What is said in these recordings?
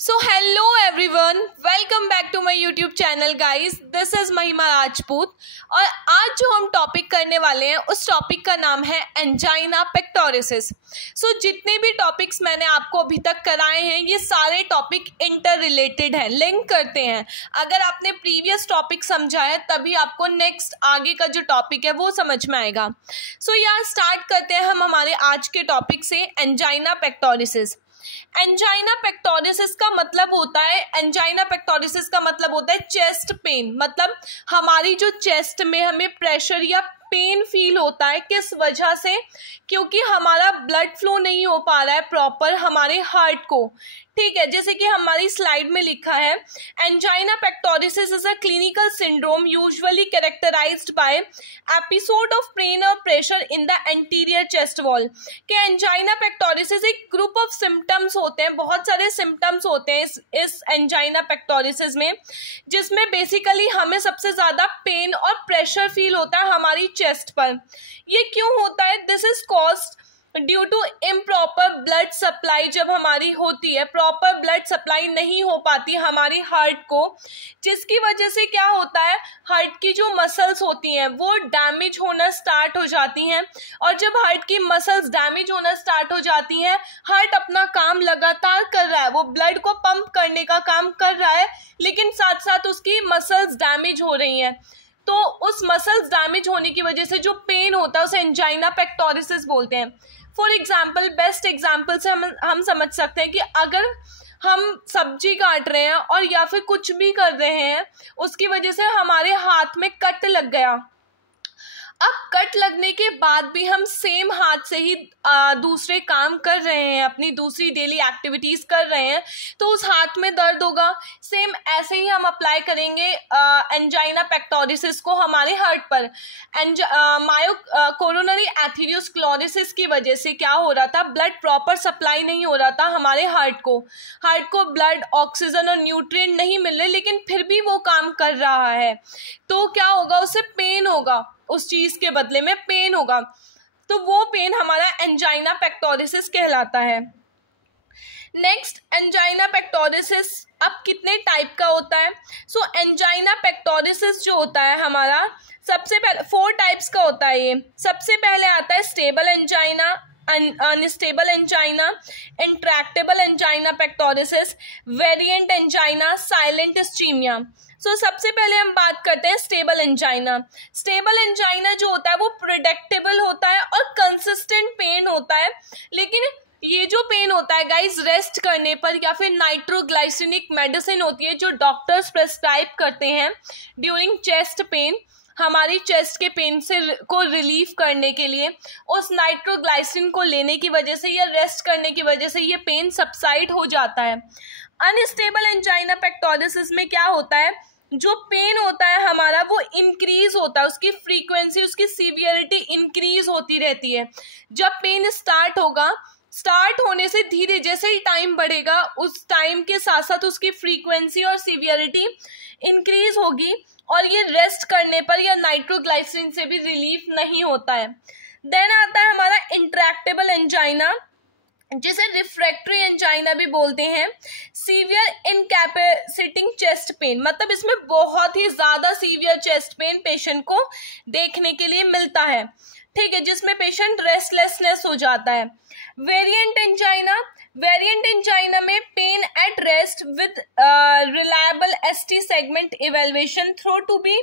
So hello everyone, welcome back to my YouTube channel guys. This is महिमा राजपूत और आज जो हम टॉपिक करने वाले हैं उस टॉपिक का नाम है एंजाइना पेक्टोरिसिस. सो जितने भी टॉपिक्स मैंने आपको अभी तक कराए हैं ये सारे टॉपिक इंटर रिलेटेड हैं, लिंक करते हैं. अगर आपने प्रीवियस टॉपिक समझा है तभी आपको नेक्स्ट आगे का जो टॉपिक है वो समझ में आएगा. सो यहाँ स्टार्ट करते हैं हम हमारे आज के टॉपिक से, एंजाइना पेक्टोरिसिस. एंजाइना पेक्टोरिसिस का मतलब होता है, एंजाइना पेक्टोरिसिस का मतलब होता है चेस्ट पेन. मतलब हमारी जो चेस्ट में हमें प्रेशर या पेन फील होता है, किस वजह से? क्योंकि हमारा ब्लड फ्लो नहीं हो पा रहा है प्रॉपर हमारे हार्ट को. ठीक है, जैसे कि हमारी स्लाइड में लिखा है, angina pectoris is a clinical syndrome usually characterised by episode of pain or pressure in the anterior chest wall. कि एंजाइना पेक्टोरिसिस एक ग्रुप ऑफ सिम्टम्स होते हैं, बहुत सारे सिम्टम्स होते हैं इस एंजाइना पेक्टोरिसिस में, जिसमें बेसिकली हमें सबसे ज्यादा पेन और प्रेशर फील होता है हमारी चेस्ट पर. ये क्यों होता है? This is caused due to improper blood supply. जब हमारी होती है, प्रॉपर ब्लड सप्लाई नहीं हो पाती हमारी हार्ट को, जिसकी वजह से क्या होता है, हार्ट की जो मसल्स होती हैं वो डैमेज होना स्टार्ट हो जाती हैं. और जब हार्ट की मसल्स डैमेज होना स्टार्ट हो जाती हैं, हार्ट अपना काम लगातार कर रहा है, वो ब्लड को पंप करने का काम कर रहा है, लेकिन साथ साथ उसकी मसल्स डैमेज हो रही हैं. तो उस मसल्स डैमेज होने की वजह से जो पेन होता है उसे एंजाइना पेक्टोरिसिस बोलते हैं. फॉर एग्जाम्पल, बेस्ट एग्जाम्पल से हम समझ सकते हैं कि अगर हम सब्जी काट रहे हैं और या फिर कुछ भी कर रहे हैं, उसकी वजह से हमारे हाथ में कट लग गया. अब कट लगने के बाद भी हम सेम हाथ से ही दूसरे काम कर रहे हैं, अपनी दूसरी डेली एक्टिविटीज कर रहे हैं, तो उस हाथ में दर्द होगा. सेम ऐसे ही हम अप्लाई करेंगे एंजाइना पेक्टोरिसिस को हमारे हार्ट पर. कोरोनरी एथेरोस्क्लेरोसिस की वजह से क्या हो रहा था, ब्लड प्रॉपर सप्लाई नहीं हो रहा था हमारे हार्ट को ब्लड, ऑक्सीजन और न्यूट्रिएंट नहीं मिल रहे, लेकिन फिर भी वो काम कर रहा है. तो क्या होगा, उसे पेन होगा, उस चीज के बदले में पेन होगा. तो वो पेन हमारा एंजाइना पेक्टोरिसिस कहलाता है. नेक्स्ट, एंजाइना पेक्टोरिसिस अब कितने टाइप का होता है? सो एंजाइना पेक्टोरिसिस जो होता है हमारा, सबसे पहले 4 टाइप्स का होता है ये. सबसे पहले आता है stable angina, unstable angina, intractable angina pectoris, variant angina, silent ischaemia. So सबसे पहले हम बात करते हैं स्टेबल एंजाइना. स्टेबल एंजाइना जो होता है वो प्रेडिक्टेबल होता है और कंसिस्टेंट पेन होता है. लेकिन ये जो पेन होता है गाइस, रेस्ट करने पर या फिर नाइट्रोग्लाइसिनिक मेडिसिन होती है जो डॉक्टर्स प्रेस्क्राइब करते हैं ड्यूरिंग चेस्ट पेन, हमारी चेस्ट के पेन से को रिलीफ करने के लिए, उस नाइट्रोग्लाइसिन को लेने की वजह से या रेस्ट करने की वजह से ये पेन सबसाइड हो जाता है. अनस्टेबल एंजाइना पेक्टोरिसिस में क्या होता है, जो पेन होता है हमारा वो इंक्रीज होता है, उसकी फ्रीक्वेंसी, उसकी सीवियरिटी इंक्रीज होती रहती है. जब पेन स्टार्ट होगा, स्टार्ट होने से धीरे जैसे ही टाइम बढ़ेगा, उस टाइम के साथ साथ उसकी फ्रीक्वेंसी और सीवियरिटी इंक्रीज होगी और ये रेस्ट करने पर या नाइट्रोग्लाइसिन से भी रिलीफ नहीं होता है. देन आता है हमारा इंट्रैक्टेबल एंजाइना, जिसे रिफ्रैक्टरी एंजाइना भी बोलते हैं. सीवियर इनकैपेसिटिंग चेस्ट पेन, मतलब इसमें बहुत ही ज्यादा सीवियर चेस्ट पेन पेशेंट को देखने के लिए मिलता है. ठीक है, जिसमें पेशेंट रेस्टलेसनेस हो जाता है. वेरिएंट एंजाइना, वेरिएंट एंजाइना में pain at rest with reliable ST segment evaluation thought to be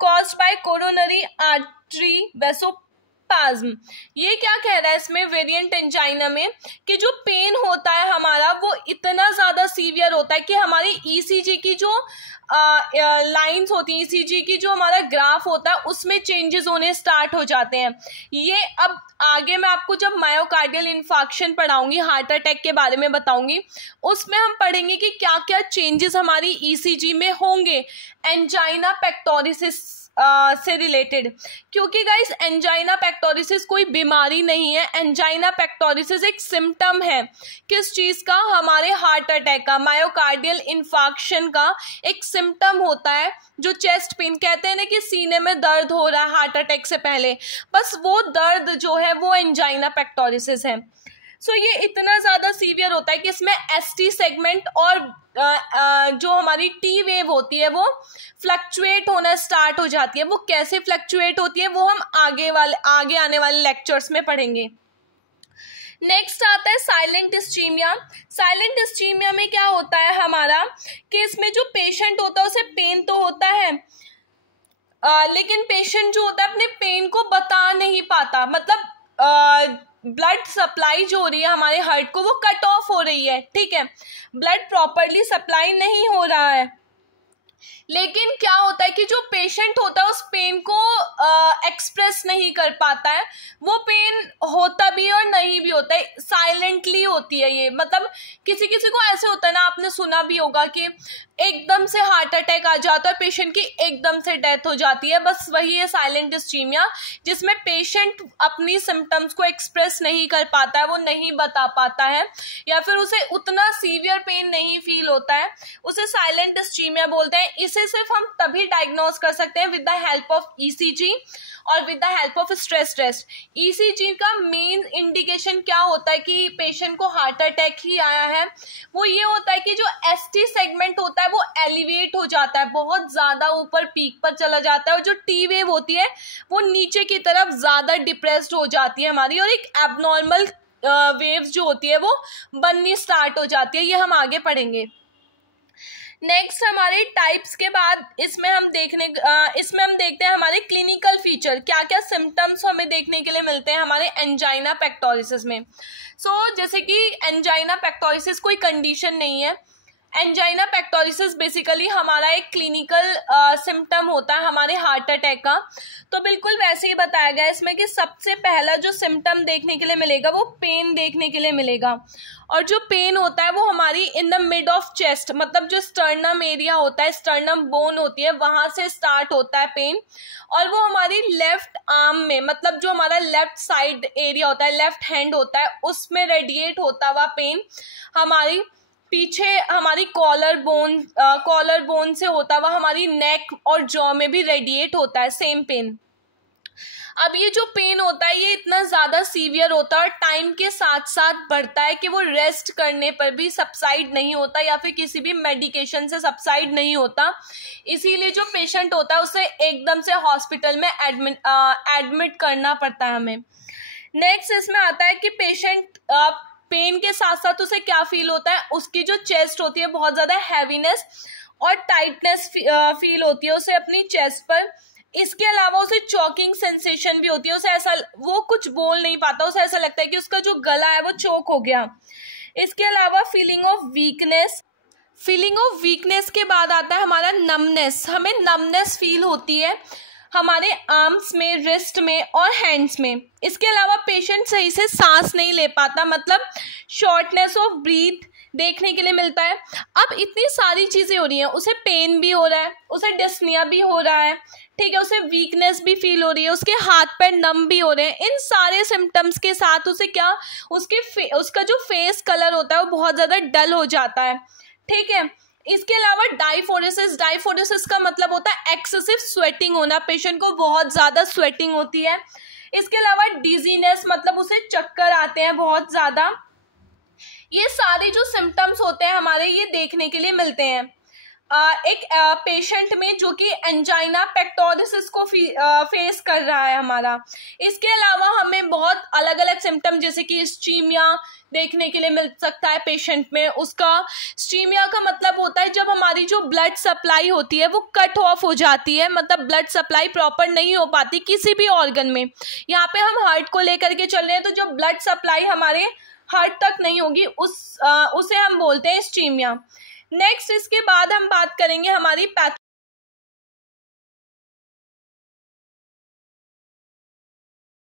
caused by coronary artery vasospasm. ये क्या कह रहा है इसमें वेरिएंट एंजाइना में, कि जो पेन होता है हमारा वो इतना ज्यादा सीवियर होता है कि हमारी ईसीजी की जो लाइंस होती हैं, ईसीजी की जो हमारा ग्राफ होता है उसमें चेंजेस होने स्टार्ट हो जाते हैं. ये अब आगे मैं आपको जब मायोकार्डियल इन्फार्क्शन पढ़ाऊंगी, हार्ट अटैक के बारे में बताऊंगी, उसमें हम पढ़ेंगे कि क्या क्या चेंजेस हमारी ईसीजी में होंगे एंजाइना पेक्टोरिसिस से रिलेटेड. क्योंकि गाइस एंजाइना पेक्टोरिसिस कोई बीमारी नहीं है, एंजाइना पेक्टोरिसिस एक सिम्टम है. किस चीज का? हमारे हार्ट अटैक का, मायोकार्डियल इन्फार्क्शन का एक सिम्टम होता है. जो चेस्ट पेन कहते हैं ना कि सीने में दर्द हो रहा है हार्ट अटैक से पहले, बस वो दर्द जो है वो एंजाइना पेक्टोरिसिस है. सो ये इतना ज़्यादा सीवियर होता है कि इसमें ST सेगमेंट और जो हमारी T वेव होती है वो फ्लक्चुएट होना स्टार्ट हो जाती है। वो कैसे फ्लक्चुएट होती है वो हम आगे आने वाले लेक्चर्स में पढ़ेंगे। नेक्स्ट आता है साइलेंट इस्चीमिया। साइलेंट इस्चीमिया में क्या होता है हमारा कि इसमें जो पेशेंट होता है उसे पेन तो होता है, लेकिन पेशेंट जो होता है अपने पेन को बता नहीं पाता। मतलब ब्लड सप्लाई जो हो रही है हमारे हार्ट को वो कट ऑफ हो रही है, ठीक है, ब्लड प्रॉपरली सप्लाई नहीं हो रहा है। लेकिन क्या होता है कि जो पेशेंट होता है उस पेन को एक्सप्रेस नहीं कर पाता है। वो पेन होता भी और नहीं भी होता है, साइलेंटली होती है ये। मतलब किसी किसी को ऐसे होता है ना, आपने सुना भी होगा कि एकदम से हार्ट अटैक आ जाता है, पेशेंट की एकदम से डेथ हो जाती है। बस वही है साइलेंट इस्चीमिया, जिसमें पेशेंट अपनी सिम्टम्स को एक्सप्रेस नहीं कर पाता है, वो नहीं बता पाता है, या फिर उसे उतना सीवियर पेन नहीं फील होता है, उसे साइलेंट इस्चीमिया बोलते हैं। इसे सिर्फ हम तभी डायग्नोज कर सकते हैं with the help of ECG और with the help of stress test. ECG का मेन इंडिकेशन क्या होता है कि पेशेंट को हार्ट अटैक ही आया है, वो ये होता है कि जो ST सेगमेंट होता है वो एलिवेट हो जाता है, बहुत ज्यादा ऊपर पीक पर चला जाता है, और जो T वेव होती है वो नीचे की तरफ ज्यादा डिप्रेस्ड हो जाती है हमारी, और एक एबनॉर्मल वेव्स जो होती है वो बननी स्टार्ट हो जाती है। ये हम आगे पढ़ेंगे। नेक्स्ट हमारे टाइप्स के बाद इसमें हम देखते हैं हमारे क्लिनिकल फीचर, क्या क्या सिम्टम्स हमें देखने के लिए मिलते हैं हमारे एंजाइना पेक्टोरिसिस में। जैसे कि एंजाइना पेक्टोरिसिस कोई कंडीशन नहीं है, एंजाइना पेक्टोरिसिस बेसिकली हमारा एक क्लिनिकल सिम्टम होता है हमारे हार्ट अटैक का। तो बिल्कुल वैसे ही बताया गया है इसमें कि सबसे पहला जो सिम्टम देखने के लिए मिलेगा वो पेन देखने के लिए मिलेगा, और जो पेन होता है वो हमारी in the mid of chest, मतलब जो स्टर्नम एरिया होता है, स्टर्नम बोन होती है, वहां से स्टार्ट होता है पेन, और वो हमारी लेफ्ट आर्म में, मतलब जो हमारा लेफ्ट साइड एरिया होता है, लेफ्ट हैंड होता है, उसमें रेडिएट होता हुआ पेन हमारी पीछे हमारी कॉलर बोन से होता हुआ हमारी नेक और जॉ में भी रेडिएट होता है सेम पेन। अब ये जो पेन होता है ये इतना ज़्यादा सीवियर होता है और टाइम के साथ साथ बढ़ता है कि वो रेस्ट करने पर भी सबसाइड नहीं होता, या फिर किसी भी मेडिकेशन से सबसाइड नहीं होता। इसीलिए जो पेशेंट होता है उसे एकदम से हॉस्पिटल में एडमिट करना पड़ता है हमें। नेक्स्ट इसमें आता है कि पेशेंट पेन के साथ साथ उसे क्या फील होता है, उसकी जो चेस्ट होती है बहुत ज़्यादा हैवीनेस और टाइटनेस फील होती है उसे अपनी चेस्ट पर। इसके अलावा उसे चोकिंग सेंसेशन भी होती है, उसे ऐसा, वो कुछ बोल नहीं पाता, उसे ऐसा लगता है कि उसका जो गला है वो चोक हो गया। इसके अलावा फीलिंग ऑफ वीकनेस के बाद आता है हमारा नमनेस। हमें नमनेस फील होती है हमारे आर्म्स में, रिस्ट में और हैंड्स में। इसके अलावा पेशेंट सही से सांस नहीं ले पाता, मतलब शॉर्टनेस ऑफ ब्रीथ देखने के लिए मिलता है। अब इतनी सारी चीज़ें हो रही हैं, उसे पेन भी हो रहा है, उसे डिस्निया भी हो रहा है, ठीक है, उसे वीकनेस भी फील हो रही है, उसके हाथ पैर नम भी हो रहे हैं। इन सारे सिम्टम्स के साथ उसे क्या, उसका जो फेस कलर होता है वो बहुत ज़्यादा डल हो जाता है, ठीक है। इसके अलावा डाइफोरेसिस का मतलब होता है एक्सेसिव स्वेटिंग होना, पेशेंट को बहुत ज़्यादा स्वेटिंग होती है। इसके अलावा डिजीनेस, मतलब उसे चक्कर आते हैं बहुत ज़्यादा। ये सारे जो सिम्टम्स होते हैं हमारे ये देखने के लिए मिलते हैं एक पेशेंट में जो कि एंजाइना पेक्टोरिसिस को फेस कर रहा है हमारा। इसके अलावा हमें बहुत अलग अलग सिम्टम जैसे कि इस्चीमिया देखने के लिए मिल सकता है पेशेंट में। उसका इस्चीमिया का मतलब होता है जब हमारी जो ब्लड सप्लाई होती है वो कट ऑफ हो जाती है, मतलब ब्लड सप्लाई प्रॉपर नहीं हो पाती किसी भी ऑर्गन में। यहाँ पे हम हार्ट को लेकर के चल रहे हैं, तो जब ब्लड सप्लाई हमारे हार्ट तक नहीं होगी उसे हम बोलते हैं इस्चीमिया। नेक्स्ट इसके बाद हम बात करेंगे हमारी